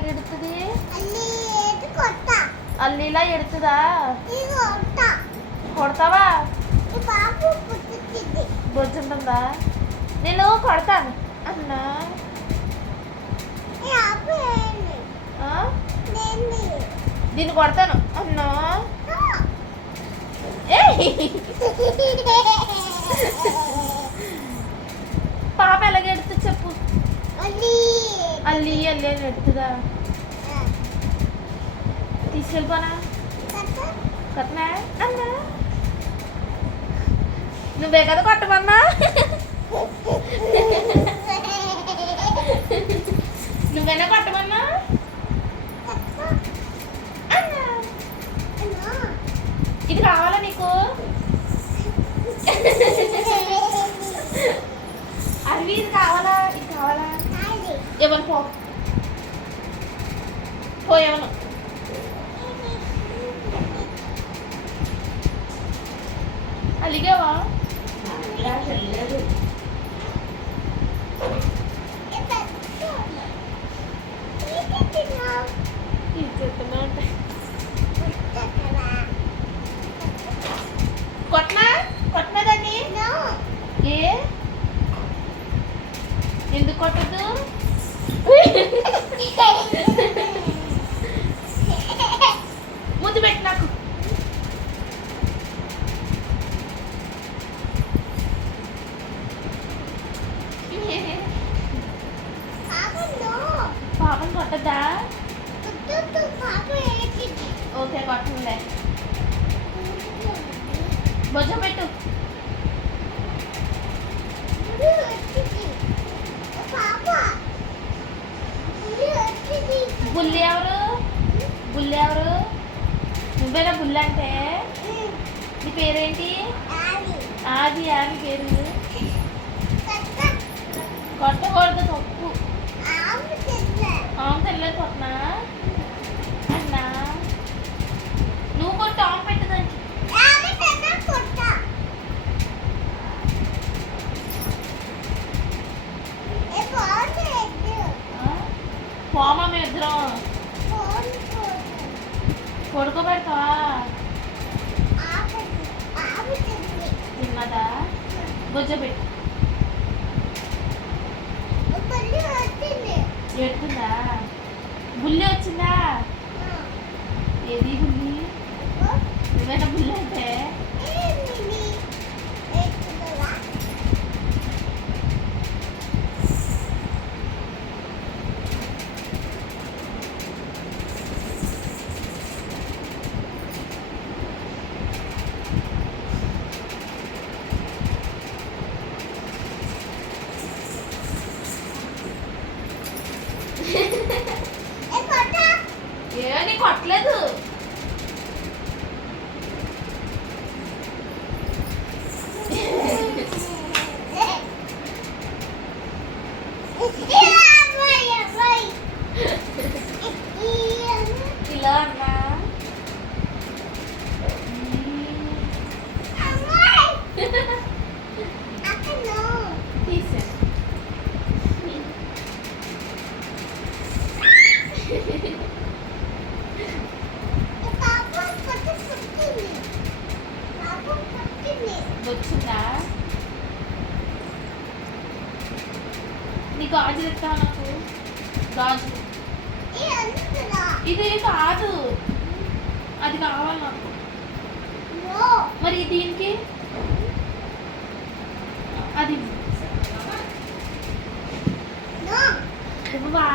ఎడుతుంది అల్లీలా ఎడుతుందా కొడతావా బొజ్జుంటుందా నేను కొడతాను అన్నా దీన్ని కొడతాను అన్నా పాప ఎలాగ ఎడుతుంది చెప్పు అల్లి అల్లి అని ఎడుతుందా తీసుకెళ్ళిపోనా కట్టనా అన్నా నువ్వే కదా కొట్టమన్నా నువ్వేనా కొట్టమన్నా ఇది కావాలా నీకు అవి ఇది కావాలా ఇది కావాలా ఎవరు పో ఎవరు అలిగావా కొట్టనా కొట్టనా దాన్ని ఏ ఎందుకు కొట్టదు ముద్దు పెట్టి నాకు పాపం కొట్టద్దా ఓకే కొట్టంలే బొజ్జ పెట్టు బుల్లి ఎవరు బుల్లి ఎవరు నువ్వేనా బుల్లి అంటే నీ పేరేంటి ఆది ఆది పేరు కొట్టకూడదు తప్పు ఆమె తెలియదు కొట్టనా అన్నా నువ్వు కొట్టు ఆమె పెట్టు దానికి పోమా మేము ఇద్దరం పడుకోబెడతావా తిన్నదా బొజ్జ పెట్టు ఎడుతుందా బుల్లి వచ్చిందా ఏది బుల్లి నువ్వేనా బుల్లి అంటే ఏ నీ కొట్టలేదు ఇలా అన్నా తీసే వచ్చిందా నీ గాజులు ఎత్తావా నాకు గాజులు ఇది కాదు అది కావాలి నాకు మరి దీనికి అది ఇవ్వవా